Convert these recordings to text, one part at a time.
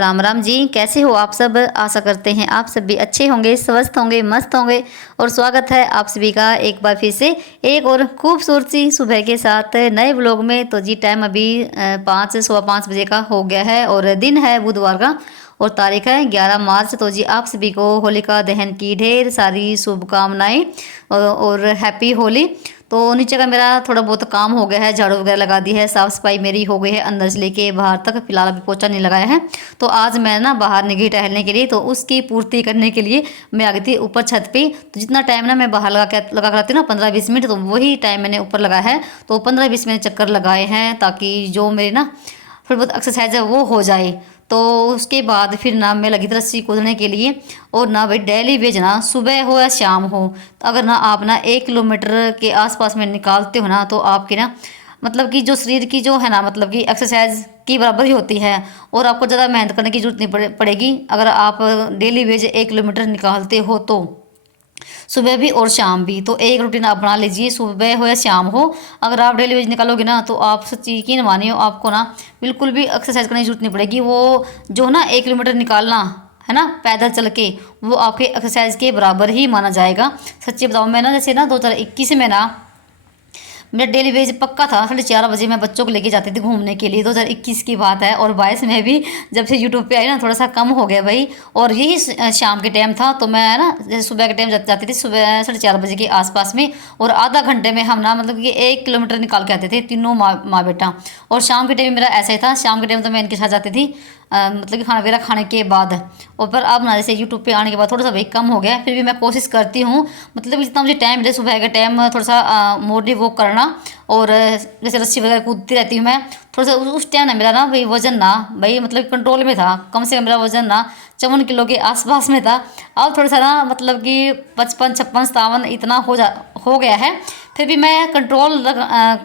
राम राम जी। कैसे हो आप सब? आशा करते हैं आप सब भी अच्छे होंगे, स्वस्थ होंगे, मस्त होंगे। और स्वागत है आप सभी का एक बार फिर से एक और खूबसूरत सी सुबह के साथ नए व्लॉग में। तो जी टाइम अभी 5 सवा 5 बजे का हो गया है और दिन है बुधवार का और तारीख है 11 मार्च। तो जी आप सभी को होलिका दहन की ढेर सारी शुभकामनाएं और हैप्पी होली। तो नीचे का मेरा थोड़ा बहुत काम हो गया है, झाड़ू वगैरह लगा दी है, साफ़ सफाई मेरी हो गई है अंदर से लेके बाहर तक। फिलहाल अभी पोछा नहीं लगाया है। तो आज मैं ना बाहर निकली टहलने के लिए, तो उसकी पूर्ति करने के लिए मैं आ गई थी ऊपर छत पे। तो जितना टाइम ना मैं बाहर लगा कर आती हूँ ना 15-20 मिनट, तो वही टाइम मैंने ऊपर लगाया है। तो 15-20 मिनट चक्कर लगाए हैं ताकि जो मेरी ना थोड़ी बहुत एक्सरसाइज है वो हो जाए। तो उसके बाद फिर ना मैं लगी थी रस्सी कूदने के लिए। और ना भाई डेली वेज ना सुबह हो या शाम हो, तो अगर ना आप ना 1 किलोमीटर के आसपास में निकालते हो ना, तो आपके ना मतलब कि जो शरीर की जो है ना मतलब कि एक्सरसाइज की बराबर ही होती है। और आपको ज़्यादा मेहनत करने की जरूरत नहीं पड़ेगी अगर आप डेली वेज 1 किलोमीटर निकालते हो तो। सुबह भी और शाम भी तो एक रूटीन आप बना लीजिए, सुबह हो या शाम हो। अगर आप डेली वेज निकालोगे ना, तो आप सच्ची यकीन मानिए आपको ना बिल्कुल भी एक्सरसाइज करने की जरूरत नहीं पड़ेगी। वो जो ना 1 किलोमीटर निकालना है ना पैदल चल के, वो आपके एक्सरसाइज के बराबर ही माना जाएगा। सच्ची बताऊँ, मैं ना जैसे ना 2021 में ना मेरा डेली वेज पक्का था। 4:30 बजे मैं बच्चों को लेके जाती थी घूमने के लिए, 2021 की बात है। और 22 में भी जब से यूट्यूब पे आई ना थोड़ा सा कम हो गया भाई। और यही शाम के टाइम था, तो मैं ना जैसे सुबह के टाइम जाती थी सुबह 4:30 बजे के आसपास में। और आधा घंटे में हम ना मतलब कि 1 किलोमीटर निकाल के आते थे तीनों माँ बेटा। और शाम के टाइम मेरा ऐसा ही था, शाम के टाइम तो मैं इनके साथ जाती थी मतलब कि खाना वगैरह खाने के बाद। और पर अब ना जैसे यूट्यूब पे आने के बाद थोड़ा सा भाई कम हो गया। फिर भी मैं कोशिश करती हूँ मतलब जितना मुझे टाइम मिले सुबह के टाइम थोड़ा सा मॉर्निंग वॉक करना। और जैसे रस्सी वगैरह कूदती रहती हूँ मैं। थोड़ा सा उस टाइम ना मेरा ना भाई वजन ना भाई मतलब कंट्रोल में था। कम से कम मेरा वजन ना 54 किलो के आसपास में था। अब थोड़ा सा ना मतलब कि 55, 56, 57 इतना हो गया है। फिर भी मैं कंट्रोल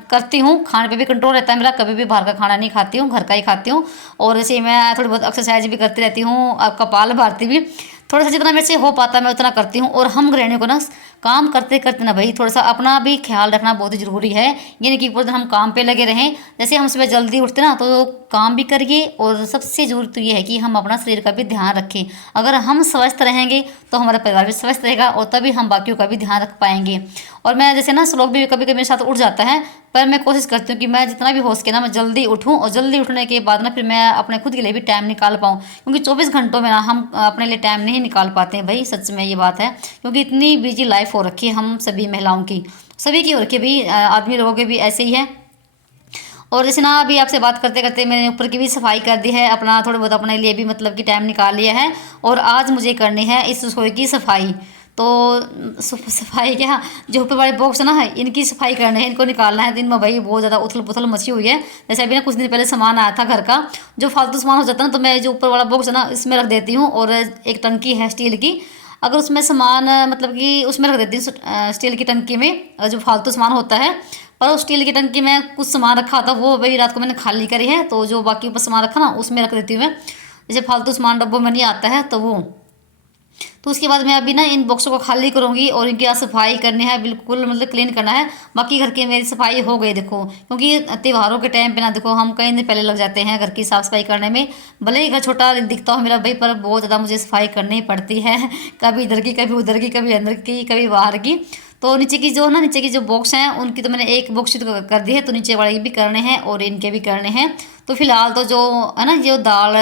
करती हूँ, खाने पे भी कंट्रोल रहता है मेरा। कभी भी बाहर का खाना नहीं खाती हूँ, घर का ही खाती हूँ। और जैसे मैं थोड़ी बहुत एक्सरसाइज भी करती रहती हूँ, कपाल भारती भी थोड़ा सा जितना मेरे से हो पाता है मैं उतना करती हूँ। और हम गृहिणियों को ना काम करते करते ना भाई थोड़ा सा अपना भी ख्याल रखना बहुत ही ज़रूरी है। ये नहीं कि पूरे दिन हम काम पे लगे रहें। जैसे हम सुबह जल्दी उठते ना तो काम भी करिए, और सबसे ज़रूरी तो ये है कि हम अपना शरीर का भी ध्यान रखें। अगर हम स्वस्थ रहेंगे तो हमारा परिवार भी स्वस्थ रहेगा, और तभी हम बाकियों का भी ध्यान रख पाएंगे। और मैं जैसे ना श्लोक भी कभी कभी मेरे साथ उठ जाता है, पर मैं कोशिश करती हूँ कि मैं जितना भी हो सके ना मैं जल्दी उठूँ। और जल्दी उठने के बाद ना फिर मैं अपने खुद के लिए भी टाइम निकाल पाऊँ, क्योंकि 24 घंटों में ना हम अपने लिए टाइम नहीं निकाल पाते हैं भाई, सच में ये बात है। क्योंकि इतनी बिजी लाइफ हो रखी है हम सभी महिलाओं की, सभी की हो रखी है भाई, आदमी लोगों की भी ऐसे ही है। और जैसे ना अभी आपसे बात करते करते मैंने ऊपर की भी सफाई कर दी है, अपना थोड़ा बहुत अपने लिए भी मतलब कि टाइम निकाल लिया है। और आज मुझे करनी है इस रसोई की सफाई। तो सफाई क्या, जो ऊपर वाले बॉक्स ना है इनकी सफाई करनी है, इनको निकालना है। दिन में भाई बहुत ज़्यादा उथल पुथल मची हुई है। जैसे अभी ना कुछ दिन पहले सामान आया था घर का, जो फालतू सामान हो जाता है ना, तो मैं जो ऊपर वाला बॉक्स है ना इसमें रख देती हूँ। और एक टंकी है स्टील की, अगर उसमें सामान मतलब कि उसमें रख देती हूँ स्टील की टंकी में, जो फालतू सामान होता है। पर उस स्टील की टंकी में कुछ सामान रखा था, वो वही रात को मैंने खाली करी है। तो जो बाकी ऊपर सामान रखा ना उसमें रख देती हूँ मैं। जैसे फालतू सामान डब्बों में नहीं आता है तो वो। तो उसके बाद मैं अभी ना इन बॉक्सों को खाली करूँगी और इनकी आज सफाई करनी है, बिल्कुल मतलब क्लीन करना है। बाकी घर की मेरी सफाई हो गई देखो, क्योंकि त्योहारों के टाइम पे ना देखो हम कई दिन पहले लग जाते हैं घर की साफ़ सफाई करने में। भले ही घर छोटा दिखता हो मेरा भाई, पर बहुत ज़्यादा मुझे सफाई करनी पड़ती है। कभी इधर की, कभी उधर की, कभी अंदर की, कभी बाहर की। तो नीचे की जो बॉक्स हैं उनकी तो मैंने एक बॉक्स कर दी है, तो नीचे वाले भी करने हैं और इनके भी करने हैं। तो फिलहाल तो जो है ना जो दाल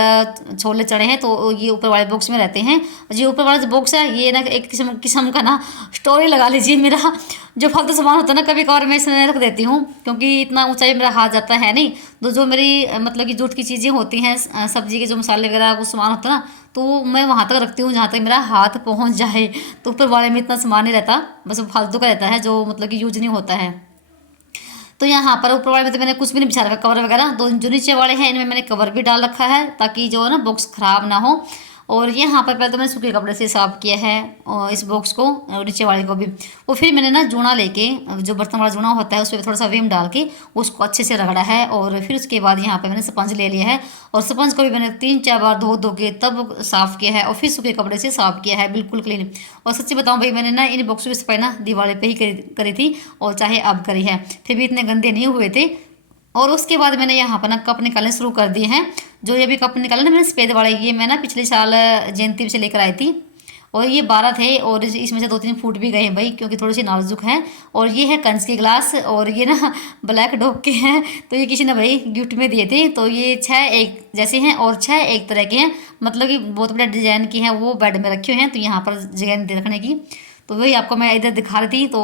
छोले चने हैं तो ये ऊपर वाले बॉक्स में रहते हैं। जो ऊपर वाला जो बॉक्स है ये ना एक किस्म किस्म का ना स्टोरी लगा लीजिए मेरा। जो फालतू सामान होता है ना कभी कभार मैं इसमें रख देती हूँ, क्योंकि इतना ऊंचाई मेरा हाथ जाता है नहीं। तो जो मेरी मतलब कि जूट की चीज़ें होती हैं, सब्जी के जो मसाले वगैरह वो सामान होता है ना, तो मैं वहाँ तक रखती हूँ जहाँ तक मेरा हाथ पहुँच जाए। तो ऊपर वाले में इतना सामान नहीं रहता, बस वो फालतू का रहता है जो मतलब कि यूज नहीं होता है। तो यहाँ पर ऊपर वाले में तो मैंने कुछ भी नहीं बिछा रखा कवर वगैरह। तो जो नीचे वाले हैं इनमें मैंने कवर भी डाल रखा है ताकि जो है ना बॉक्स ख़राब ना हो। और यहाँ पर पहले तो मैंने सूखे कपड़े से साफ़ किया है और इस बॉक्स को और नीचे वाले को भी। और फिर मैंने ना जूना लेके, जो बर्तन वाला जूना होता है उस पर थोड़ा सा विम डाल के उसको अच्छे से रगड़ा है। और फिर उसके बाद यहाँ पर मैंने स्पंज ले लिया है, और स्पंज को भी मैंने 3-4 बार धो धो के तब साफ़ किया है, और फिर सूखे कपड़े से साफ़ किया है बिल्कुल क्लीन। और सच्ची बताऊँ भाई, मैंने ना इन बॉक्सों की सफाई ना दिवाली पे ही करी थी, और चाहे अब करी है फिर भी इतने गंदे नहीं हुए थे। और उसके बाद मैंने यहाँ पर ना कप निकालने शुरू कर दिए हैं। जो ये भी कप निकाले ना मैंने सफ़ेद वाले, ये मैं ना पिछले साल जयंती से लेकर आई थी, और ये 12 थे, और इसमें से 2-3 फूट भी गए हैं भाई, क्योंकि थोड़ी सी नाजुक हैं। और ये है कंच के गिलास, और ये ना ब्लैक डॉग के हैं, तो ये किसी ने भाई गिफ्ट में दिए थे। तो ये 6 एक जैसे हैं और 6 एक तरह के हैं, मतलब कि बहुत बड़ा डिजाइन की हैं। वो बेड में रखे हुए हैं, तो यहाँ पर जगह नहीं दे रखने की, तो वही आपको मैं इधर दिखा रही थी। तो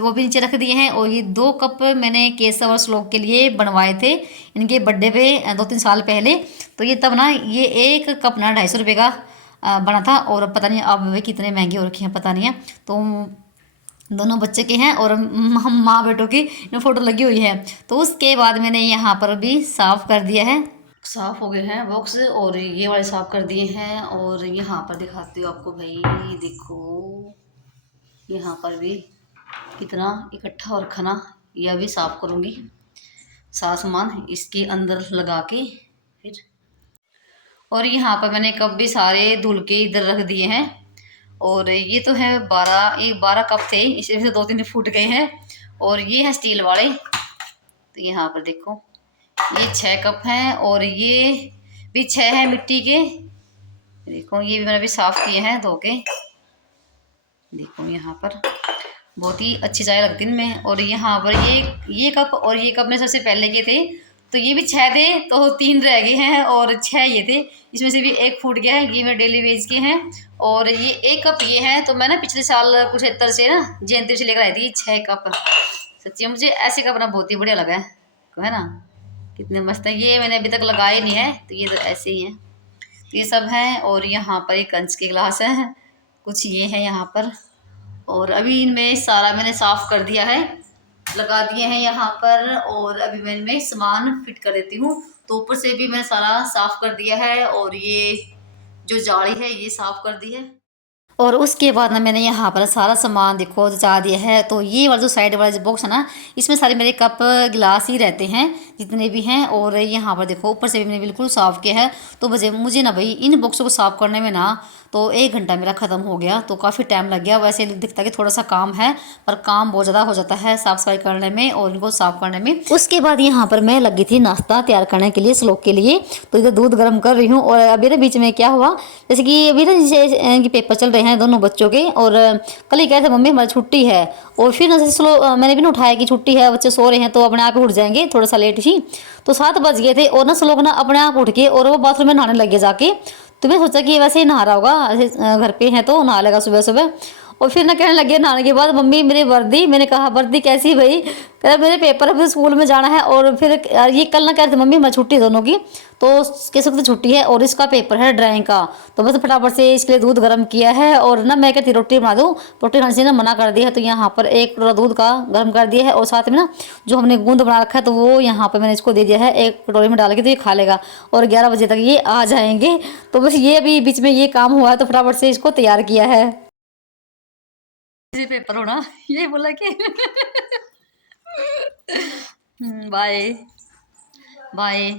वो भी नीचे रख दिए हैं। और ये 2 कप मैंने केशव और श्लोक के लिए बनवाए थे इनके बर्थडे पे 2-3 साल पहले। तो ये तब ना ये एक कप ना 250 रुपये का बना था, और पता नहीं अब वे कितने महंगे हो रखे हैं, पता नहीं है। तो दोनों बच्चे के हैं, और हम माँ बेटों की फ़ोटो लगी हुई है। तो उसके बाद मैंने यहाँ पर भी साफ़ कर दिया है, साफ़ हो गए हैं बॉक्स, और ये वाले साफ़ कर दिए हैं। और यहाँ पर दिखाती हूँ आपको भाई, देखो यहाँ पर भी कितना इकट्ठा हो रखा ना, यह भी साफ़ करूँगी सारा सामान इसके अंदर लगा के फिर। और यहाँ पर मैंने कप भी सारे धुल के इधर रख दिए हैं। और ये तो है 12 कप थे, इसमें से 2-3 फूट गए हैं। और ये है स्टील वाले, तो यहाँ पर देखो ये 6 कप हैं, और ये भी 6 हैं मिट्टी के। देखो ये भी मैंने भी साफ़ किए हैं धो के। देखो यहाँ पर बहुत ही अच्छी चाय लगती है इनमें। और यहाँ पर ये कप और ये कप में सबसे पहले के थे, तो ये भी 6 थे, तो 3 रह गए हैं, और 6 ये थे, इसमें से भी एक फूट गया है। ये मेरे डेली वेज के हैं। और ये एक कप ये है, तो मैं ना पिछले साल 75 से ना जयंती से लेकर आई थी 6 कप। सच्ची मुझे ऐसे कप ना बहुत ही बढ़िया लगा है ना, कितने मस्त है। ये मैंने अभी तक लगाए नहीं है, तो ये तो ऐसे ही हैं, तो ये सब हैं। और यहाँ पर एक कंच के गिलास है, कुछ ये है यहाँ पर। और अभी इनमें सारा मैंने साफ़ कर दिया है, लगा दिए हैं यहाँ पर। और अभी मैं इनमें सामान फिट कर देती हूँ। तो ऊपर से भी मैंने सारा साफ़ कर दिया है, और ये जो जाली है ये साफ़ कर दी है। और उसके बाद ना मैंने यहाँ पर सारा सामान देखो जचा दिया है। तो ये वाला जो साइड वाला जो बॉक्स है ना, इसमें सारे मेरे कप गिलास ही रहते हैं जितने भी हैं। और यहाँ पर देखो ऊपर से भी मैंने बिल्कुल साफ़ किया है। तो मुझे ना भाई इन बॉक्सों को साफ़ करने में ना तो 1 घंटा मेरा ख़त्म हो गया, तो काफ़ी टाइम लग गया। वैसे दिखता कि थोड़ा सा काम है, पर काम बहुत ज़्यादा हो जाता है साफ़ सफाई करने में और इनको साफ़ करने में। उसके बाद यहाँ पर मैं लगी थी नाश्ता तैयार करने के लिए श्लोक के लिए। तो इधर दूध गर्म कर रही हूँ। और अभी ना बीच में क्या हुआ, जैसे कि अभी ना जैसे इनके पेपर चल रहे हैं दोनों बच्चों के, और कल ही कह रहे थे मम्मी हमारी छुट्टी है। और फिर ना जैसे मैंने भी ना उठाया कि छुट्टी है, बच्चे सो रहे हैं तो अपने आप ही उठ जाएंगे, थोड़ा सा लेट ही। तो 7 बज गए थे, और ना श्लोक ना अपने आप उठ के और वो बाथरूम में नहाने लग गया जाके। तो मैं सोचा कि वैसे ही नहा रहा होगा, ऐसे घर पे है तो नहा लेगा सुबह सुबह। और फिर ना कहने लगे नहाने के बाद, मम्मी मेरी वर्दी। मैंने कहा वर्दी कैसी भाई? कह रहा मेरे पेपर है, फिर स्कूल में जाना है। और फिर ये कल ना कह रहे थे मम्मी मैं छुट्टी दोनों की, तो कह सकते छुट्टी है और इसका पेपर है ड्राइंग का। तो बस फटाफट से इसके लिए दूध गर्म किया है। और ना मैं कहती रोटी बना दूँ, रोटी खाने से ना मना कर दिया है। तो यहाँ पर 1 कटोरा दूध का गर्म कर दिया है, और साथ में ना जो हमने गूंद बना रखा है तो वो यहाँ पर मैंने इसको दे दिया है 1 कटोरे में डाल के, तो ये खा लेगा। और 11 बजे तक ये आ जाएंगे। तो बस ये अभी बीच में ये काम हुआ है, तो फटाफट से इसको तैयार किया है। पेपर होना ये बोला कि बाय बाय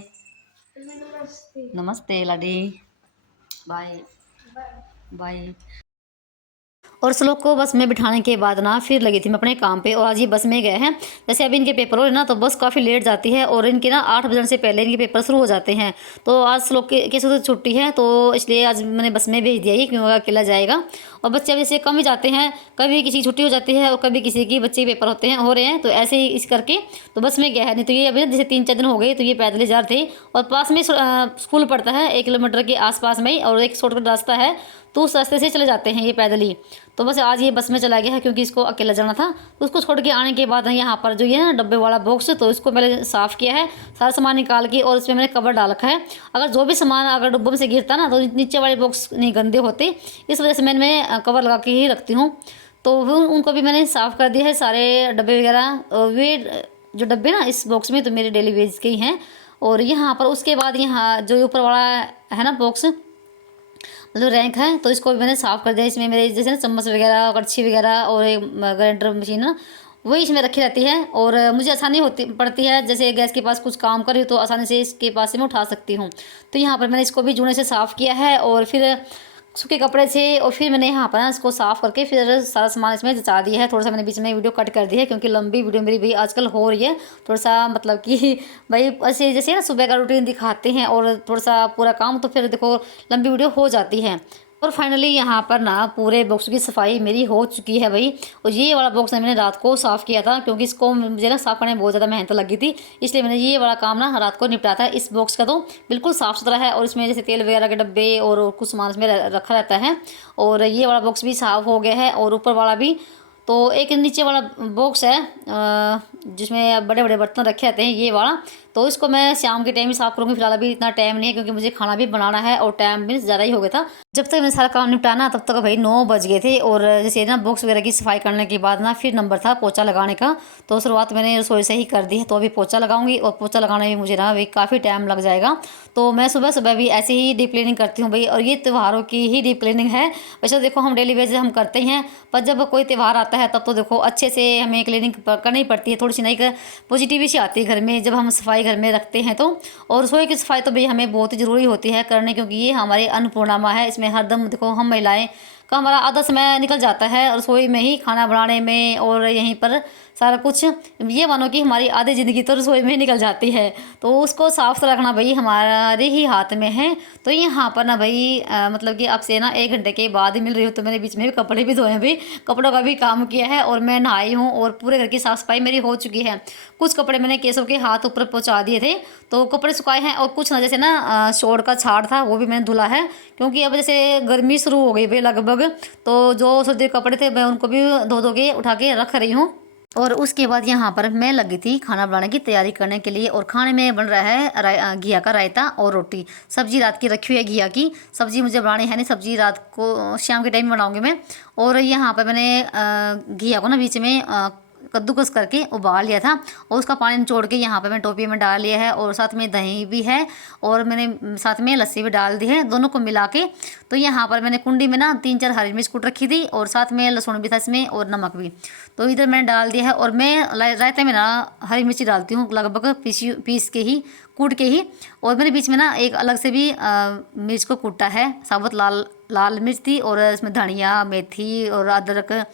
नमस्ते लाडी, बाय बाय। और श्लोक को बस में बिठाने के बाद ना फिर लगी थी मैं अपने काम पे। और आज ये बस में गए हैं, जैसे अभी इनके पेपर हो रहे ना तो बस काफ़ी लेट जाती है, और इनके ना 8 बजने से पहले इनके पेपर शुरू हो जाते हैं। तो आज श्लोक के तो छुट्टी है, तो इसलिए आज मैंने बस में भेज दिया ही, क्योंकि अकेला जाएगा। और बच्चे अब जैसे कम ही जाते हैं, कभी किसी की छुट्टी हो जाती है और कभी किसी की बच्चे के पेपर हो रहे हैं, तो ऐसे ही इस करके तो बस में गया है। नहीं तो ये अभी जैसे 3-4 दिन हो गए तो ये पैदल ही जा रहे थे। और पास में स्कूल पड़ता है 1 किलोमीटर के आसपास में ही, और एक शॉर्टकट रास्ता है, तो उस रास्ते से चले जाते हैं ये पैदल ही। तो बस आज ये बस में चला गया है, क्योंकि इसको अकेला जाना था। तो उसको छोड़ के आने के बाद यहाँ पर जो ये ना डब्बे वाला बॉक्स, तो इसको मैंने साफ़ किया है, सारा सामान निकाल के, और इसमें मैंने कवर डाल रखा है। अगर जो भी सामान अगर डब्बों में से गिरता ना तो नीचे वाले बॉक्स नहीं गंदे होते, इस वजह से मैं कवर लगा के ही रखती हूँ। तो उनको भी मैंने साफ़ कर दिया है सारे डब्बे वगैरह। वे जो डब्बे ना इस बॉक्स में तो मेरे डेली वेज के ही हैं। और यहाँ पर उसके बाद यहाँ जो ऊपर वाला है ना बॉक्स, मतलब रैंक है, तो इसको भी मैंने साफ़ कर दिया। इसमें मेरे जैसे ना चम्मच वगैरह, कड़छी वगैरह और एक ग्राइंडर मशीन ना वही इसमें रखी रहती है। और मुझे आसानी पड़ती है, जैसे गैस के पास कुछ काम कर रही हूँ तो आसानी से इसके पास से मैं उठा सकती हूँ। तो यहाँ पर मैंने इसको भी जूने से साफ़ किया है। और फिर सूखे कपड़े थे और फिर मैंने यहाँ पर ना इसको साफ़ करके फिर सारा सामान इसमें जचा दिया है। थोड़ा सा मैंने बीच में वीडियो कट कर दी है क्योंकि लंबी वीडियो मेरी भाई आजकल हो रही है। थोड़ा सा मतलब कि भाई ऐसे जैसे ना सुबह का रूटीन दिखाते हैं और थोड़ा सा पूरा काम, तो फिर देखो लंबी वीडियो हो जाती है। और फाइनली यहाँ पर ना पूरे बॉक्स की सफाई मेरी हो चुकी है भाई। और ये वाला बॉक्स मैंने रात को साफ़ किया था क्योंकि इसको मुझे ना साफ़ करने में बहुत ज़्यादा मेहनत लगी थी, इसलिए मैंने ये वाला काम ना रात को निपटा था। इस बॉक्स का तो बिल्कुल साफ़ सुथरा है और इसमें जैसे तेल वगैरह के डब्बे और कुछ सामान इसमें रखा रहता है। और ये वाला बॉक्स भी साफ़ हो गया है और ऊपर वाला भी। तो एक नीचे वाला बॉक्स है जिसमें बड़े बड़े बर्तन रखे रहते हैं, ये वाला, तो इसको मैं शाम के टाइम ही साफ़ करूँगी। फिलहाल अभी इतना टाइम नहीं है क्योंकि मुझे खाना भी बनाना है और टाइम भी ज़्यादा ही हो गया था। जब तक मैंने सारा काम निपटाना तब तक भाई 9 बज गए थे। और जैसे ना बॉक्स वगैरह की सफाई करने के बाद ना फिर नंबर था पोछा लगाने का, तो शुरुआत मैंने रसोई से ही कर दी है। तो अभी पोछा लगाऊंगी और पोछा लगाने में मुझे ना भाई काफ़ी टाइम लग जाएगा। तो मैं सुबह सुबह भी ऐसे ही डीप क्लीनिंग करती हूँ भाई, और ये त्योहारों की ही डीप क्लीनिंग है। वैसे तो देखो हम डेली बेसिस हम करते ही हैं, पर जब कोई त्यौहार आता है तब तो देखो अच्छे से हमें क्लीनिंग करनी पड़ती है। थोड़ी सी नई पॉजिटिविटी आती है घर में जब हम सफाई घर में रखते हैं तो। और रसोई की सफाई तो भाई हमें बहुत ही ज़रूरी होती है करने, क्योंकि ये हमारी अन्नपूर्णिमा है। इसमें हरदम देखो हम महिलाएं का हमारा आधा समय निकल जाता है रसोई में ही, खाना बनाने में, और यहीं पर सारा कुछ ये मानो कि हमारी आधी ज़िंदगी तो रसोई में ही निकल जाती है। तो उसको साफ रखना भाई हमारे ही हाथ में है। तो यहाँ पर ना भाई मतलब कि आपसे ना 1 घंटे के बाद ही मिल रही हूँ, तो मैंने बीच में भी कपड़े भी धोए हैं भाई, कपड़ों का भी काम किया है और मैं नहाई हूँ और पूरे घर की साफ सफाई मेरी हो चुकी है। कुछ कपड़े मैंने केशव के हाथ ऊपर पहुँचा दिए थे तो कपड़े सुखाए हैं, और कुछ ना जैसे ना शोर का छाड़ था वो भी मैंने धुला है, क्योंकि अब जैसे गर्मी शुरू हो गई भाई लगभग, तो जो सर्दी के कपड़े थे मैं उनको भी धो धो के उठा के रख रही हूँ। और उसके बाद यहाँ पर मैं लगी थी खाना बनाने की तैयारी करने के लिए, और खाने में बन रहा है घिया का रायता और रोटी। सब्जी रात की रखी हुई है घिया की, सब्जी मुझे बनानी है नहीं, सब्जी रात को शाम के टाइम बनाऊंगी मैं। और यहाँ पर मैंने घिया को ना बीच में कद्दूकस करके उबाल लिया था, और उसका पानी निचोड़ के यहाँ पे मैं टोपी में डाल लिया है, और साथ में दही भी है और मैंने साथ में लस्सी भी डाल दी है, दोनों को मिला के। तो यहाँ पर मैंने कुंडी में ना 3-4 हरी मिर्च कूट रखी थी और साथ में लहसुन भी था इसमें और नमक भी, तो इधर मैंने डाल दिया है। और मैं रायते में ना हरी मिर्ची डालती हूँ लगभग पीस के ही, कूट के ही। और मैंने बीच में ना एक अलग से भी मिर्च को कूटा है, साबुत लाल लाल मिर्च थी, और इसमें धनिया मेथी और अदरक,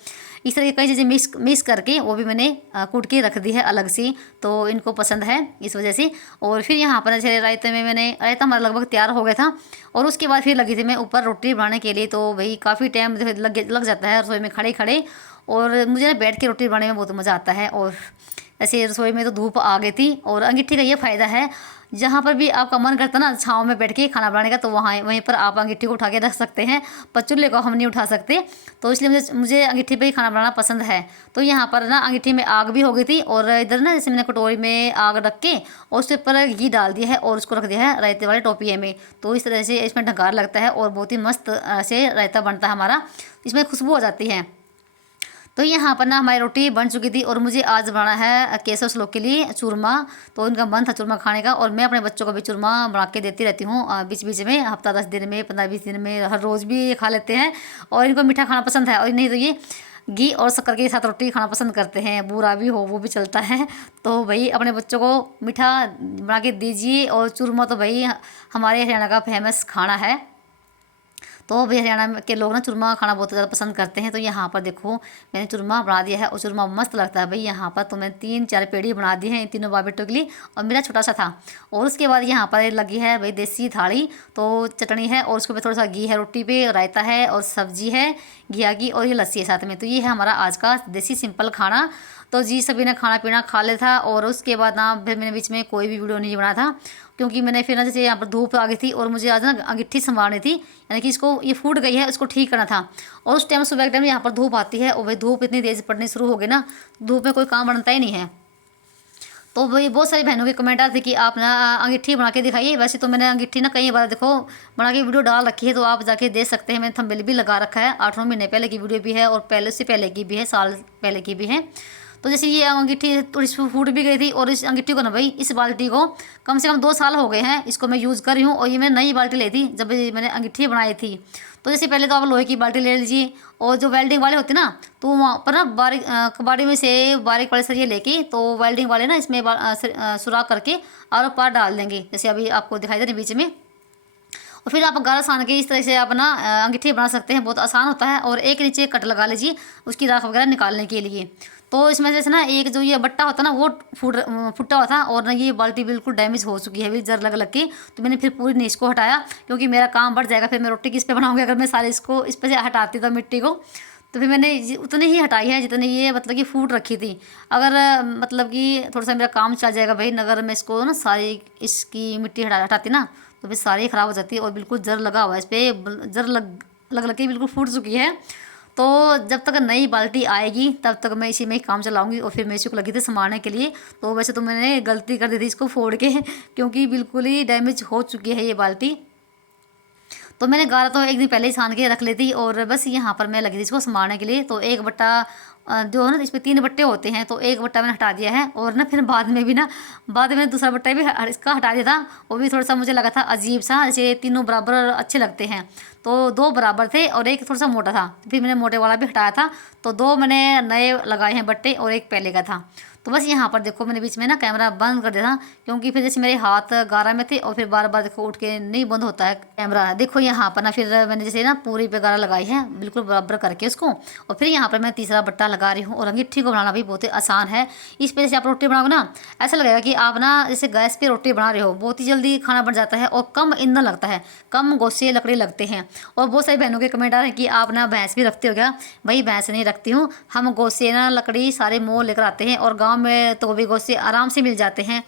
इस तरह की कई चीज़ें मिक्स करके वो भी मैंने कूट के रख दी है अलग से, तो इनको पसंद है इस वजह से। और फिर यहाँ पर जैसे रायते में मैंने रायता हमारा लगभग तैयार हो गया था, और उसके बाद फिर लगी थी मैं ऊपर रोटी बनाने के लिए। तो भाई काफ़ी टाइम लग जाता है रसोई में खड़े खड़े, और मुझे ना बैठ के रोटी बनाने में बहुत मज़ा आता है। और ऐसे रसोई में तो धूप आ गई थी, और अंगीठी का ये फ़ायदा है, जहाँ पर भी आपका मन करता ना छाँव में बैठ के खाना बनाने का, तो वहीं पर आप अंगीठी को उठा के रख सकते हैं, पर चूल्हे को हम नहीं उठा सकते। तो इसलिए मुझे अंगीठी पे ही खाना बनाना पसंद है। तो यहाँ पर ना अंगीठी में आग भी हो गई थी, और इधर ना जैसे मैंने कटोरी में आग रख के और उसके ऊपर घी डाल दिया है और उसको रख दिया है रायते वाले टोपिए में। तो इस तरह से इसमें ढंकार लगता है और बहुत ही मस्त से रायता बनता है हमारा, इसमें खुशबू हो जाती है। तो यहाँ पर ना हमारी रोटी बन चुकी थी, और मुझे आज बनाना है केसव श्लोक के लिए चूरमा। तो इनका मन था चूरमा खाने का, और मैं अपने बच्चों को भी चूरमा बना के देती रहती हूँ बीच बीच में, हफ्ता 10 दिन में, 15-20 दिन में, हर रोज़ भी खा लेते हैं। और इनको मीठा खाना पसंद है, और नहीं तो ये घी और शक्कर के साथ रोटी खाना पसंद करते हैं, बुरा भी हो वो भी चलता है। तो भाई अपने बच्चों को मीठा बना के दीजिए। और चूरमा तो भाई हमारे हरियाणा का फेमस खाना है, तो भी हरियाणा के लोग ना चूरमा खाना बहुत ज़्यादा पसंद करते हैं। तो यहाँ पर देखो मैंने चूरमा बना दिया है, और चूरमा मस्त लगता है भाई। यहाँ पर तो मैंने 3-4 पेड़ी बना दी हैं इन तीनों बाबा बेटों के लिए, और मेरा छोटा सा था। और उसके बाद यहाँ पर लगी है भाई देसी थाली, तो चटनी है और उसके ऊपर थोड़ा सा घी है, रोटी पे रायता है और सब्जी है घिया की, और ये लस्सी है साथ में। तो ये है हमारा आज का देसी सिंपल खाना। तो जी सभी ने खाना पीना खा लिया था, और उसके बाद ना फिर मैंने बीच में कोई भी वीडियो नहीं बनाया था, क्योंकि मैंने फिर ना जैसे यहाँ पर धूप आ गई थी, और मुझे आज ना अंगीठी संवारनी थी, यानी कि इसको ये फूट गई है उसको ठीक करना था। और उस टाइम सुबह के टाइम यहाँ पर धूप आती है, और भाई धूप इतनी तेज़ पड़नी शुरू हो गई ना, धूप में कोई काम बनता ही नहीं है। तो भाई बहुत सारी बहनों के कमेंट आते कि आप ना अंगीठी बना के दिखाइए। वैसे तो मैंने अंगीठी ना कई बार देखो बना के वीडियो डाल रखी है, तो आप जाके देख सकते हैं। मैंने थंबनेल भी लगा रखा है, 8-9 महीने पहले की वीडियो भी है, और पहले से पहले की भी है, साल पहले की भी है। तो जैसे ये अंगीठी थोड़ी सी फूट भी गई थी, और इस अंगीठी को ना भाई इस बाल्टी को कम से कम 2 साल हो गए हैं इसको मैं यूज़ कर रही हूँ। और ये मैंने नई बाल्टी ली थी जब मैंने अंगीठी बनाई थी। तो जैसे पहले तो आप लोहे की बाल्टी ले लीजिए, और जो वेल्डिंग वाले होते ना, तो वहाँ पर ना बारीक कबाड़ी में से बारीक वाले सरिये लेके, तो वेल्डिंग वाले ना इसमें सुराख करके और पार डाल देंगे, जैसे अभी आपको दिखाई दे रहे बीच में। और फिर आप गारा सान के इस तरह से आप ना अंगीठी बना सकते हैं, बहुत आसान होता है। और एक नीचे कट लगा लीजिए उसकी राख वगैरह निकालने के लिए। तो इसमें जैसे ना एक जो ये बट्टा होता है ना वो फुटा हुआ था, और ना ये बाल्टी बिल्कुल डैमेज हो चुकी है अभी जर लग लग के। तो मैंने फिर पूरी ने इसको हटाया, क्योंकि मेरा काम बढ़ जाएगा, फिर मैं रोटी किस पे बनाऊंगी अगर मैं सारे इसको इस पे से हटाती तो मिट्टी को। तो फिर मैंने उतनी ही हटाई है जितने ये मतलब कि फूट रखी थी। अगर मतलब कि थोड़ा सा मेरा काम चल जाएगा भाई, अगर मैं इसको ना सारी इसकी मिट्टी हटाती ना तो फिर सारी ख़राब हो जाती है। और बिल्कुल जर लगा हुआ है इस पर, जर लग के बिल्कुल फूट चुकी है। तो जब तक नई बाल्टी आएगी तब तक मैं इसी में ही काम चलाऊंगी। और फिर मैं इसी को लगी थी संभालने के लिए। तो वैसे तो मैंने गलती कर दी थी इसको फोड़ के क्योंकि बिल्कुल ही डैमेज हो चुकी है ये बाल्टी। तो मैंने गारा तो एक दिन पहले ही छान के रख ली थी, और बस यहाँ पर मैं लगी थी इसको संभालने के लिए। तो एक बट्टा जो है ना इस पर 3 बट्टे होते हैं, तो एक बट्टा मैंने हटा दिया है। और ना फिर बाद में मैंने दूसरा बट्टा भी इसका हटा दिया था। वो भी थोड़ा सा मुझे लगा था अजीब सा, जैसे तीनों बराबर अच्छे लगते हैं। तो 2 बराबर थे और एक थोड़ा सा मोटा था, फिर मैंने मोटे वाला भी हटाया था। तो 2 मैंने नए लगाए हैं बट्टे और एक पहले का था। तो बस यहाँ पर देखो मैंने बीच में ना कैमरा बंद कर दिया था, क्योंकि फिर जैसे मेरे हाथ गारा में थे और फिर बार बार देखो उठ के नहीं बंद होता है कैमरा। देखो यहाँ पर ना फिर मैंने जैसे ना पूरी पे गारा लगाई है बिल्कुल बराबर करके उसको। और फिर यहाँ पर मैं तीसरा बट्टा लगा रही हूँ। और अंगीठी को बनाना भी बहुत ही आसान है। इस पे जैसे आप रोटी बनाओगे ना, ऐसा लगेगा कि आप ना जैसे गैस पे रोटी बना रहे हो, बहुत ही जल्दी खाना बन जाता है और कम ईंधन लगता है, कम गोसे लकड़ी लगते हैं। और बहुत सारी बहनों के कमेंट आ रहे हैं कि आप ना भैंस भी रखते हो क्या? भाई भैंस नहीं रखती हूँ, हम गोसे ना लकड़ी सारे मोल लेकर आते हैं, और गाँव में तो भी गोसे आराम से मिल जाते हैं।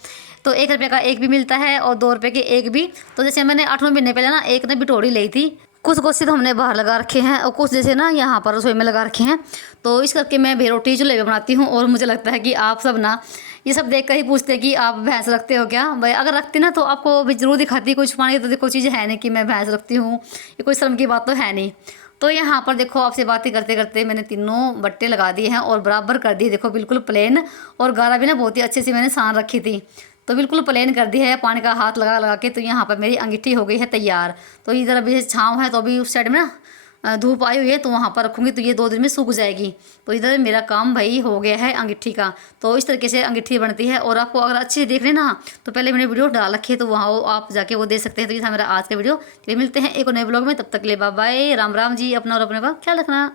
तो 1 रुपये का एक भी मिलता है और 2 रुपये के एक भी। तो जैसे मैंने 8वें महीने पहले ना एक ना बिटोड़ी ली थी। कुछ गोसे तो हमने बाहर लगा रखे हैं और कुछ जैसे ना यहाँ पर रसोई में लगा रखे हैं। तो इस करके मैं भी रोटी चूल्हे पे बनाती हूँ। और मुझे लगता है कि आप सब ना ये सब देख कर ही पूछते हैं कि आप भैंस रखते हो क्या? भाई अगर रखती ना तो आपको भी जरूर दिखाती, कोई छुपाने की तो देखो चीज़ है नहीं कि मैं भैंस रखती हूँ, ये कोई शर्म की बात तो है नहीं। तो यहाँ पर देखो आपसे बातें करते करते मैंने तीनों बट्टे लगा दिए हैं और बराबर कर दिए, देखो बिल्कुल प्लेन। और गारा भी ना बहुत ही अच्छे से मैंने सान रखी थी, तो बिल्कुल प्लेन कर दी है पानी का हाथ लगा लगा के। तो यहाँ पर मेरी अंगीठी हो गई है तैयार। तो इधर अभी छाँव है, तो अभी उस साइड में ना धूप आई हुई है, तो वहाँ पर रखूँगी तो ये 2 दिन में सूख जाएगी। तो इधर मेरा काम भाई हो गया है अंगीठी का। तो इस तरीके से अंगीठी बनती है। और आपको अगर अच्छे देख लेना तो पहले मैंने वीडियो डाल रखी है, तो वहाँ आप जाके वो देख सकते हैं। तो ये था मेरा आज का वीडियो। चलिए मिलते हैं एक और नए ब्लॉग में, तब तक के लिए बाय बाय, राम राम जी। अपना और अपने का ख्याल रखना।